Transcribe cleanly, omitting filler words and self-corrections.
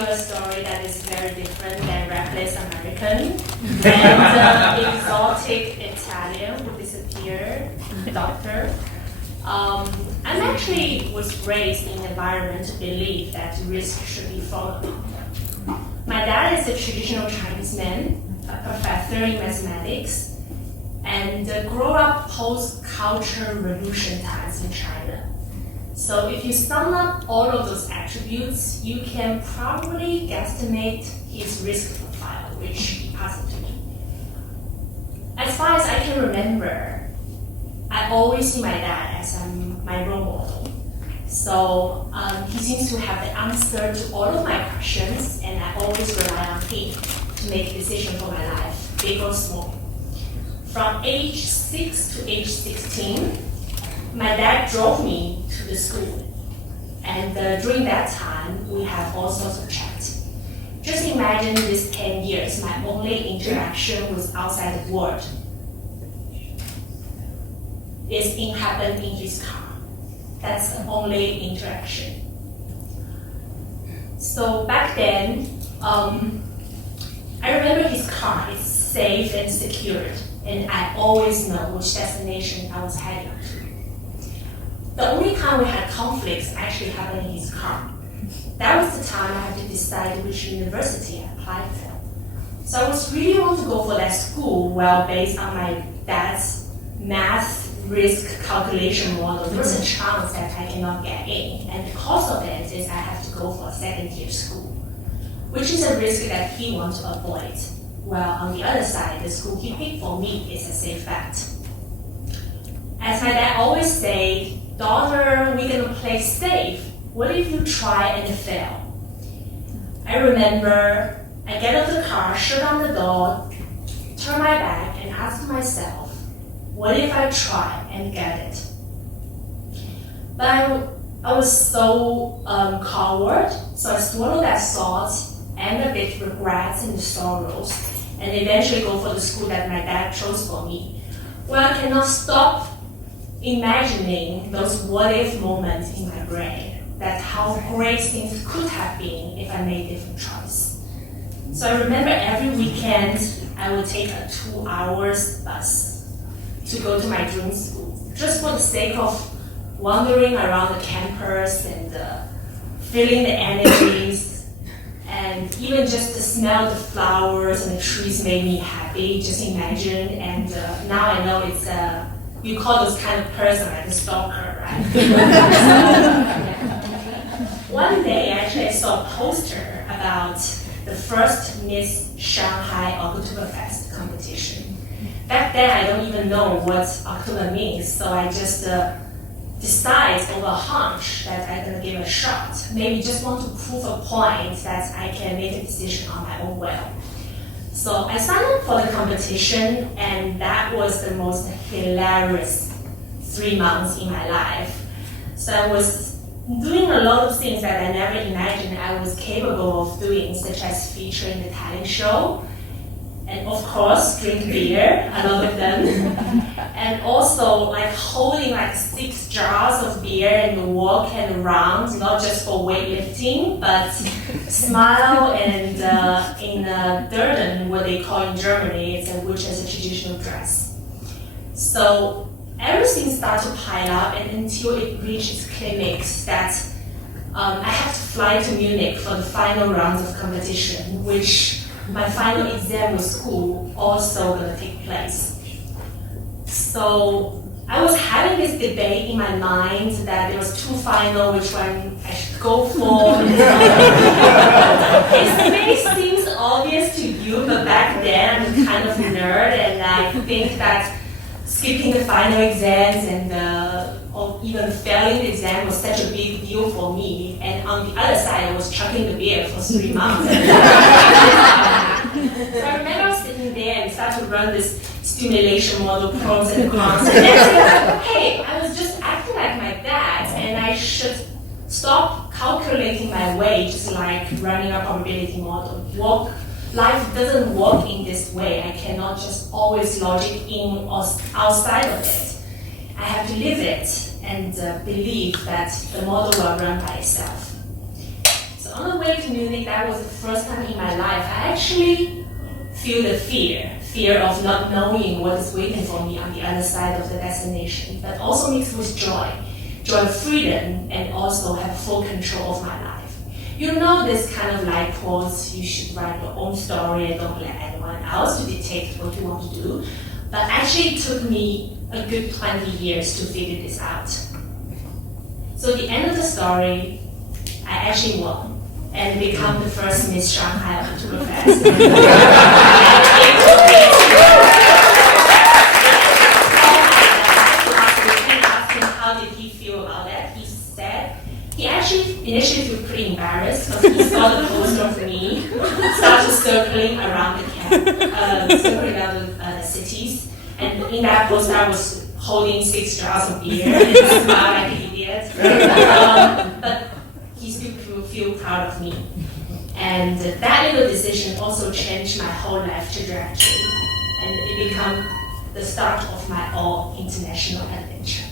you a story that is very different than reckless American and exotic Italian who disappeared, doctor. I actually was raised in an environment to believe that risk should be followed. My dad is a traditional Chinese man, a professor in mathematics, and grew up post-Cultural Revolution times in China. So if you sum up all of those attributes, you can probably guesstimate his risk profile, which he passed to me. As far as I can remember, I always see my dad as my role model. So he seems to have the answer to all of my questions, and I always rely on him to make a decision for my life, big or small. From age 6 to age 16, my dad drove me to the school. And during that time, we have all sorts of chats. Just imagine these 10 years, my only interaction with outside the world happened in his car. That's the only interaction. So back then, I remember his car is safe and secured, and I always know which destination I was heading to. The only time we had conflicts actually happened in his car. That was the time I had to decide which university I applied for. So I was really want to go for that school, well, based on my dad's math risk calculation model, there was a chance that I cannot get in. And the cost of it is I have to go for a second-tier school, which is a risk that he wants to avoid. Well, on the other side, the school he picked for me is a safe bet. As my dad always say, daughter, we're gonna play safe. What if you try and fail? I remember I get out of the car, shut down the door, turn my back, and ask myself, what if I try and get it? But I was so coward, so I swallowed that thought and a bit regrets and sorrows, and eventually go for the school that my dad chose for me. Well, I cannot stop imagining those what-if moments in my brain, that how great things could have been if I made a different choice. So I remember every weekend I would take a 2 hours bus to go to my dream school, just for the sake of wandering around the campus and feeling the energies, and even just to smell the flowers and the trees made me happy, just imagine. And now I know it's, you call those kind of person like a stalker, right? One day, actually, I saw a poster about the first Miss Shanghai Oktoberfest competition. Back then, I don't even know what October means, so I just decide over a hunch that I'm gonna give it a shot. Maybe just want to prove a point that I can make a decision on my own will. So I signed up for the competition, and that was the most hilarious 3 months in my life. So I was doing a lot of things that I never imagined I was capable of doing, such as featuring the talent show, and of course, drink beer, a lot of them. And also like holding like 6 jars of beer and walk and around, not just for weightlifting, but smile and in Durden, what they call in Germany, which is a traditional dress. So everything started to pile up, and until it reached its climax that I had to fly to Munich for the final round of competition, which my final exam with school also going to take place. So I was having this debate in my mind that there was 2 final, which one I should go for. It may seem obvious to you, but back then I'm kind of a nerd, and I think that skipping the final exams and or even failing the exam was such a big deal for me. And on the other side, I was chugging the beer for 3 months. So I remember sitting there and started to run this stimulation model, pros and cons. And then, hey, I was just acting like my dad, and I should stop calculating my way, just like running a probability model. Life doesn't work in this way. I cannot just always logic in or outside of it. I have to live it and believe that the model will run by itself. So on the way to Munich, that was the first time in my life I actually feel the fear of not knowing what is waiting for me on the other side of the destination, but also mixed with joy of freedom, and also have full control of my life. You know this kind of like quotes, you should write your own story and don't let anyone else to dictate what you want to do. But actually it took me a good 20 years to figure this out. So the end of the story, I actually won and become the first Miss Shanghai Oktoberfest. He actually initially felt pretty embarrassed because he saw the poster of me started circling around the camp, circling around the cities. And in that poster, I was holding 6 jars of beer and smiled like an idiot. But he still feel proud of me. And that little decision also changed my whole life trajectory. And it became the start of my all international adventure.